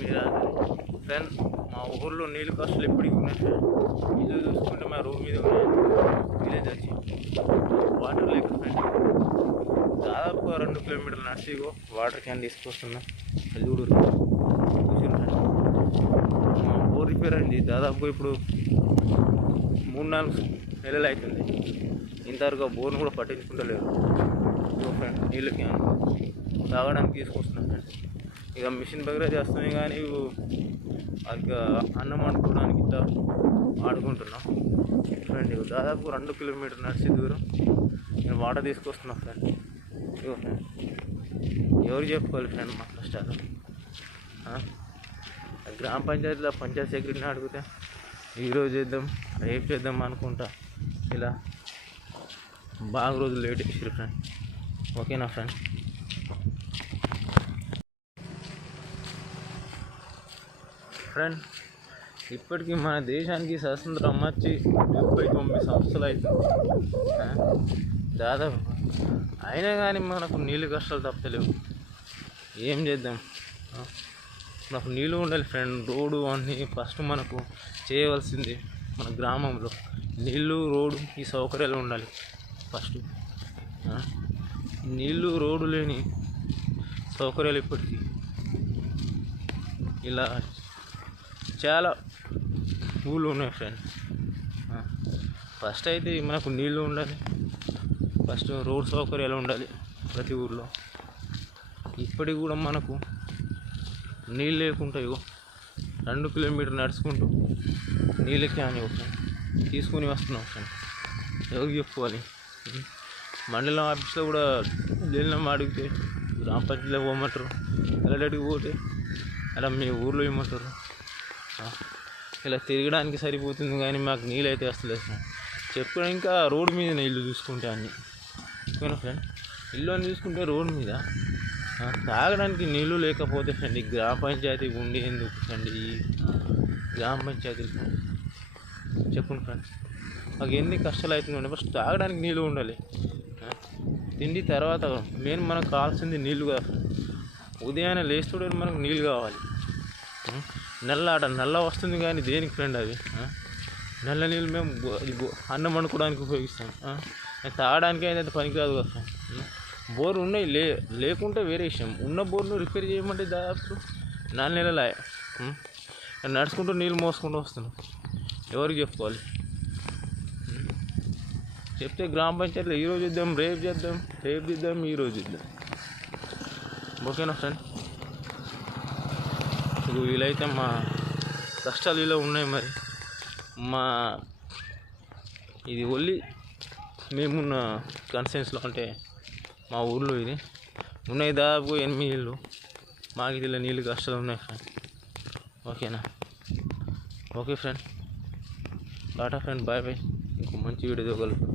మీరు ఫ్రెండ్ మా ఊర్లో నీళ్ళు కష్టాలు ఎప్పటికీ ఉన్నాయి ఫ్రెండ్. ఇల్లు చూసుకుంటే మా రోడ్ మీద ఉన్నాయి విలేజ్ వచ్చి వాటర్ లేక ఫ్రెండ్ దాదాపు 2 కిలోమీటర్లు నడిచిగో వాటర్ క్యాన్ తీసుకొస్తున్నా. చూడు మా బోర్ రిపేర్ అయింది దాదాపు ఇప్పుడు 3-4 నెలలు అవుతుంది. ఇంతవరకు ఆ బోర్ను కూడా పట్టించుకుంటలేదు ఫ్రెండ్. నీళ్ళు క్యాన్ తాగడానికి తీసుకొస్తున్నాం ఫ్రెండ్. ఇక మిషన్ దగ్గర చేస్తున్నాయి కానీ ఇక అన్నం వండుకోవడానికి ఇట్లా వాడుకుంటున్నాం ఫ్రెండ్. ఇక దాదాపు 2 కిలోమీటర్లు నడిచి దూరం నేను వాటర్ తీసుకొస్తున్నా ఫ్రెండ్. ఇగో ఫ్రెండ్ ఎవరు చెప్పుకోవాలి ఫ్రెండ్ మా కష్టాలు. గ్రామ పంచాయతీలో పంచాయతీ సెక్రటరీని అడిగితే ఈరోజు చేద్దాం రేపు చేద్దాం అనుకుంటా ఇలా బాగా రోజులు లేట్ చేసారు ఫ్రెండ్. ఓకేనా ఫ్రెండ్. ఫ్రెండ్ ఇప్పటికీ మన దేశానికి స్వతంత్రం వచ్చి 79 సంవత్సరాలు అవుతుంది దాదాపు. అయినా కానీ మనకు నీళ్ళు కష్టాలు తప్పలేవు. ఏం చేద్దాం, మనకు నీళ్ళు ఉండాలి ఫ్రెండ్. రోడ్డు అన్నీ ఫస్ట్ మనకు చేయవలసింది మన గ్రామంలో నీళ్ళు రోడ్డు ఈ సౌకర్యాలు ఉండాలి ఫస్ట్. నీళ్ళు రోడ్డు లేని సౌకర్యాలు ఇప్పటికీ ఇలా చాలా ఊళ్ళు ఉన్నాయి ఫ్రెండ్. ఫస్ట్ అయితే మనకు నీళ్ళు ఉండాలి, ఫస్ట్ రోడ్ సౌకర్యాలు ఉండాలి ప్రతి ఊళ్ళో. ఇప్పటికి కూడా మనకు నీళ్ళు లేకుండా 2 కిలోమీటర్లు నడుచుకుంటూ నీళ్ళకి అని తీసుకొని వస్తున్నాం ఫ్రెండ్. ఎవరికి చెప్పుకోవాలి. మండలం ఆఫీస్లో కూడా వెళ్ళినాం అడిగితే గ్రామ పంచాయతీలో పోమంటారు, వెళ్ళడానికి పోతే అలా మీ ఊర్లో ఇవ్వమంటారు. ఇలా తిరగడానికి సరిపోతుంది కానీ మాకు నీళ్ళు అయితే వస్తలేదు ఫ్రెండ్. చెప్పిన ఇంకా రోడ్డు మీద ఇల్లు చూసుకుంటే అన్నీ ఓకేనా ఫ్రెండ్. ఇల్లు అని చూసుకుంటే రోడ్డు మీద తాగడానికి నీళ్ళు లేకపోతే ఫ్రెండ్ ఈ గ్రామ పంచాయతీ ఉండి ఎందుకు ఫ్రెండ్. ఈ గ్రామ పంచాయతీలు చెప్పండి ఫ్రెండ్ మాకు ఎన్ని కష్టాలు అవుతుందండి. ఫస్ట్ తాగడానికి నీళ్ళు ఉండాలి, తిండి తర్వాత మెయిన్ మనకు కావాల్సింది నీళ్ళు కదా ఫ్రెండ్. ఉదయాన్నే లేస్తుంటే మనకు నీళ్ళు కావాలి. నల్ల వస్తుంది కానీ దేనికి ఫ్రెండ్ అది నల్ల నీళ్ళు మేము అన్నం వండుకోవడానికి ఉపయోగిస్తాం. తాగడానికి అయితే పనికిరాదు కదా ఫ్రెండ్. బోర్ ఉన్నాయి లేకుంటే వేరే విషయం. ఉన్న బోర్ను రిపేర్ చేయమంటే దాదాపు 4 నెలలు నడుచుకుంటూ నీళ్ళు మోసుకుంటూ వస్తున్నాం. ఎవరికి చెప్పుకోవాలి. చెప్తే గ్రామ పంచాయతీలో ఈరోజు ఇద్దాం రేపు ఇద్దాం ఈరోజు ఇద్దాం. ఓకేనా ఫ్రెండ్. వీలైతే మా కష్టాలు ఇలా ఉన్నాయి. మరి మా ఇది ఓన్లీ మేమున్న కన్సెన్స్లో అంటే మా ఊళ్ళో ఇది ఉన్నాయి దాదాపు 8 ఇళ్ళు. మాకు ఇలా నీళ్ళు కష్టాలు ఉన్నాయి ఫ్రెండ్. ఓకేనా. Okay friend, tata friend, bye bye. ఇంకో మంచి వీడియో కలుగుతాం.